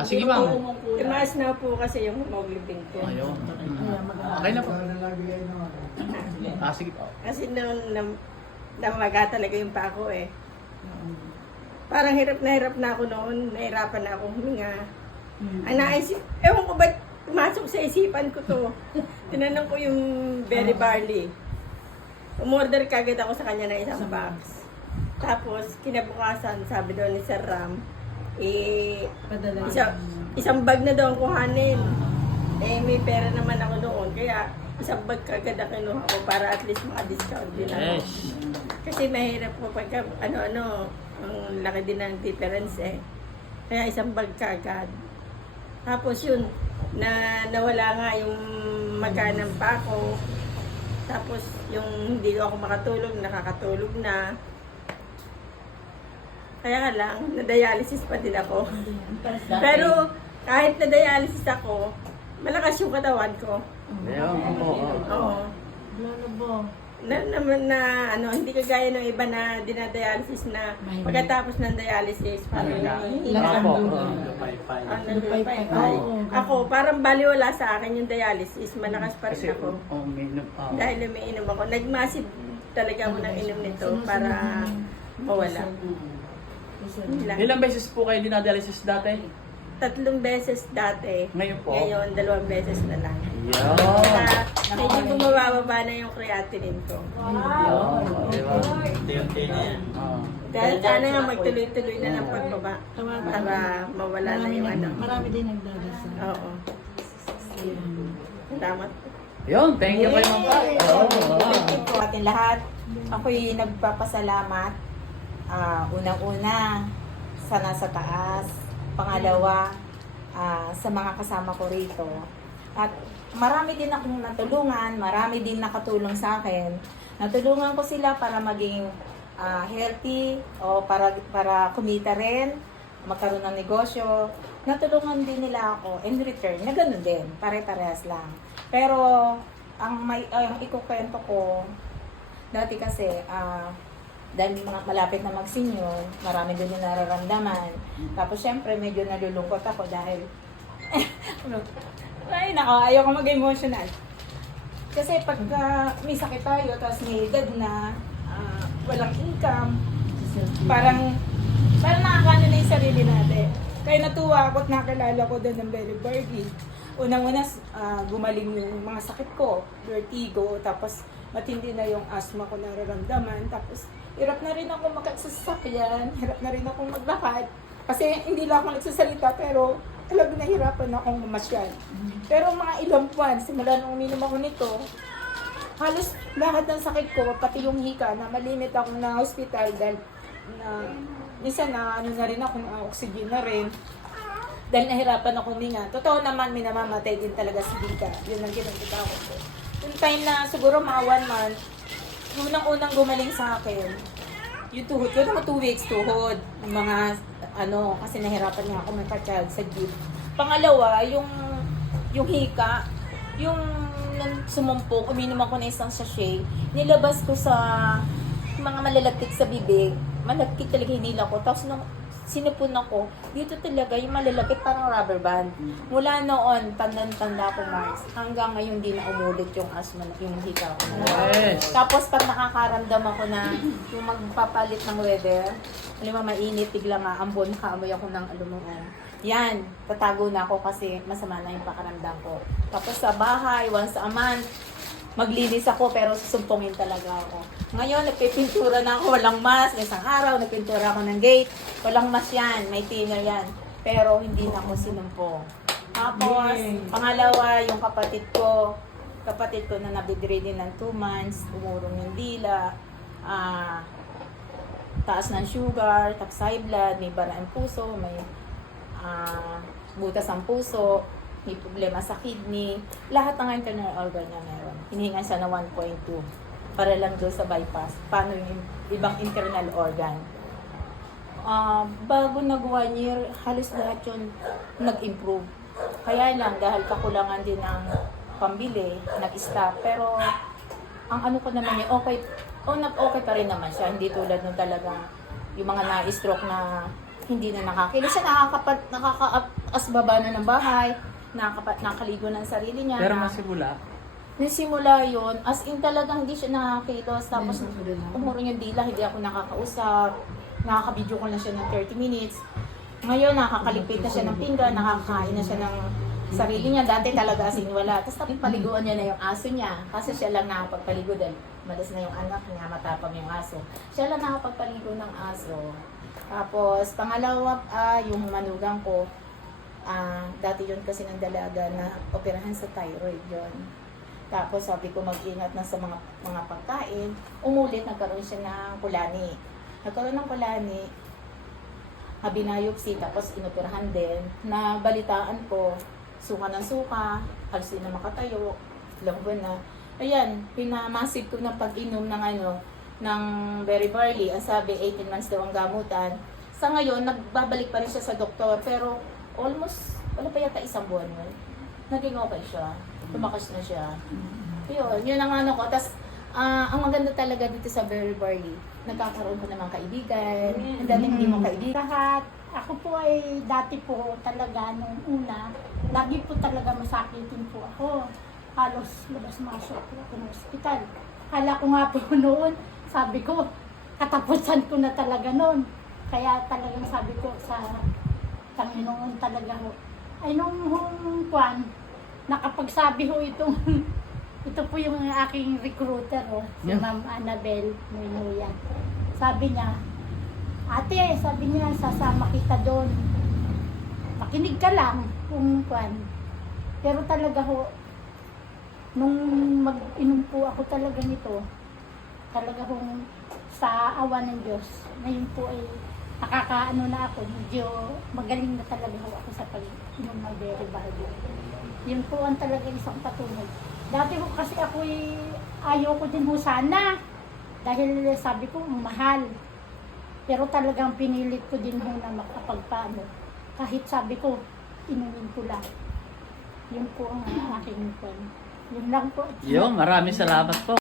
Sige ma'am. Tumaas na po kasi yung hemoglobin ko. Ayun. Okay na po. Sige po. Kasi noon namaga talaga yung pa ako eh. Parang hirap na ako noon. Nahirapan na akong huminga. Ang naisip, ewan ko ba't pumasok sa isipan ko to. Tinanong ko yung berry barley. Umorder kagad ako sa kanya ng isang box. Tapos kinabukasan, sabi daw ni Sir Ram, isang bag na daw ang kuhanin. May pera naman ako noon. Kaya isang bag kagad ang kinuha ko para at least maka-discount din ako. Yes. Kasi mahirap po pagka ang laki din ng difference eh. Kaya isang bag kagad. Tapos yun, nawala nga yung magkanang pa ako. Tapos yung hindi ako makatulog, nakakatulog na. Kaya lang, na-dialysis pa din ako. Pero kahit na-dialysis ako, malakas yung katawan ko. Oo. Hindi kagaya ng iba na dinadialysis na pagkatapos ng dialysis, parang ako, parang baliwala sa akin yung dialysis, malakas pa rin ako. Dahil umiinom ako. Nag-massive talaga ako ng inom nito para mawala. Ilang beses po kayo dinadialysis dati? 3 beses dati. Ngayon po? Ngayon, 2 beses na lang. Yan. Medyo bumababa na yung creatinine ko. Dahil sana nga magtuloy-tuloy na ng pagbaba para mawala na yung ano. Marami din nagdadasal. Oo. Salamat. Yun, thank you kay Ma'am Pat. Po ating lahat, ako'y nagpapasalamat. Unang-una, sa nasa taas. Pangalawa, sa mga kasama ko rito. At marami din akong natulungan, marami din nakatulong sa akin. Natulungan ko sila para maging healthy o para kumita rin, magkaroon ng negosyo. Natulungan din nila ako in return, na ganun din, pare-parehas lang. Pero ang ikukwento ko, dati kasi, dahil malapit na mag-senior, marami din yung nararamdaman. Tapos syempre, medyo nalulungkot ako dahil, ay nako, ayoko mag-emotional. Kasi pagka may sakit tayo, tapos may edad na, walang income, parang nakakano na yung sarili natin. Kaya natuwa ako at nakilala ko doon ng Berry Birdie. Unang-una, gumaling yung mga sakit ko, vertigo, tapos matindi na yung asthma ko nararamdaman, tapos hirap na rin ako makagsasakyan, hirap na rin akong maglakad. Kasi hindi lang ako nagsasalita, pero talagang nahirapan akong mamasyal. Pero mga ilang buwan, simula nung uminom ako nito, halos lahat ng sakit ko, pati yung hika, na malimit ako na hospital dahil minsan na rin ako na oxygen na rin. Dahil nahirapan ako huminga. Totoo naman, minamamatay din talaga si hika. Yun ang ginagawa ko. Yung time na siguro mga 1 month, unang-unang gumaling sa akin, yung tuhod ko, naman 2 weeks tuhod. Yung mga, kasi nahirapan nga ako magpa-child sa jeep. Pangalawa, yung hika, yung sumumpong, uminom ako ng isang sachet, nilabas ko sa mga malalagkit sa bibig, malagkit talaga hinila ko. Tapos nung sinipon ako, dito talaga yung malalagkit parang rubber band. Mula noon, tanda ko Mars, hanggang ngayon di na umulit yung asthma, yung hika ko. Yes. Tapos pag nakakaramdam ako na yung magpapalit ng weather, alam mo mainit, bigla nga ambon, kaamoy ako ng alumuan. Yan, tatago na ako kasi masama na yung pakaramdam ko. Tapos sa bahay, once a month, maglinis ako pero susumpungin talaga ako. Ngayon, nagpipintura na ako, walang mask. Isang araw, nagpintura ako ng gate. Walang mask yan, may thinner yan. Pero hindi na ako sinumpong. Tapos, pangalawa, yung kapatid ko na nabidridden ng 2 months, umurong yung dila, taas ng sugar, tapos high blood, may bara ang puso, may butas ang puso, may problema sa kidney, lahat ng internal organ niya meron. Hinihingan siya na 1.2 para lang doon sa bypass. Paano yung ibang internal organ? Bago nag 1 year, halos lahat yun nag-improve. Kaya lang, dahil kakulangan din ng pambili, nag-stop. Pero, ang ano ko naman yung okay pa rin naman siya. Hindi tulad nung talagang yung mga na-stroke na hindi na nakakilos siya, nakakaasbaba na ng bahay, nakakaligo ng sarili niya. Pero na- masimula. Nisimula yun, as in talagang hindi siya nakakilos, tapos umuro yung dila, hindi ako nakakausap, nakaka-video ko na siya ng 30 minutes. Ngayon, nakakaligpit na siya ng pinggan, nakakain na siya ng sarili niya. Dati talaga as in wala. Tapos paliguan niya na yung aso niya, kasi siya lang nakapagpaligo din. Malas na yung anak niya, matapang yung aso. Siya lang nakapagpaligo ng aso. Tapos, pangalawa, yung manugang ko, dati yun kasi ng dalaga na operahan sa thyroid yun. Tapos sabi ko mag-ingat na sa mga pagkain. Umulit, nagkaroon siya ng kulani. Nagkaroon ng kulani, binayopsi, tapos inoperahan din. Nabalitaan ko, suka ng suka, halos din na makatayo, ilang buwan na. Ayan, pinamasid ko ng pag-inom ng ng berry barley. Ang sabi, 18 months daw ang gamutan. Sa ngayon, nagbabalik pa rin siya sa doktor, pero almost, wala pa yata isang buwan yun. Naging okay siya. Tumakas na siya. Yun ang ko. Tapos, ang maganda talaga dito sa berry barley, nagkakaroon ko ng mga kaibigan. Ang daming hindi mo kaibigan. Lahat. Ako po ay dati po talaga nung una, lagi po talaga masakitin po ako. Halos labas-masok po ako ng ospital. Kala ko nga po noon, sabi ko, katapusan ko na talaga noon. Kaya talagang sabi ko sa Panginoon talaga ho. Ay nung kwan, nakapagsabi ho itong, ito po yung aking recruiter ho, si Yeah. Ma'am Annabel Muinuya. Sabi niya, ate, sabi niya, sasama kita doon. Makinig ka lang kung kwan. Pero talaga ho, nung mag-inom po ako talaga nito, talaga hong sa awa ng Diyos, ngayon po ay nakakaano na ako, medyo magaling na talaga ho ako sa pag-inom ng berry barley. Yun po ang talaga isang patunay. Dati ho kasi ako ayaw ko din ho sana, dahil sabi ko mahal. Pero talagang pinilit ko din ho na makapagpaano. Kahit sabi ko, inumin ko lang. Yun po ang aking plan. Yun lang po. Maraming salamat po.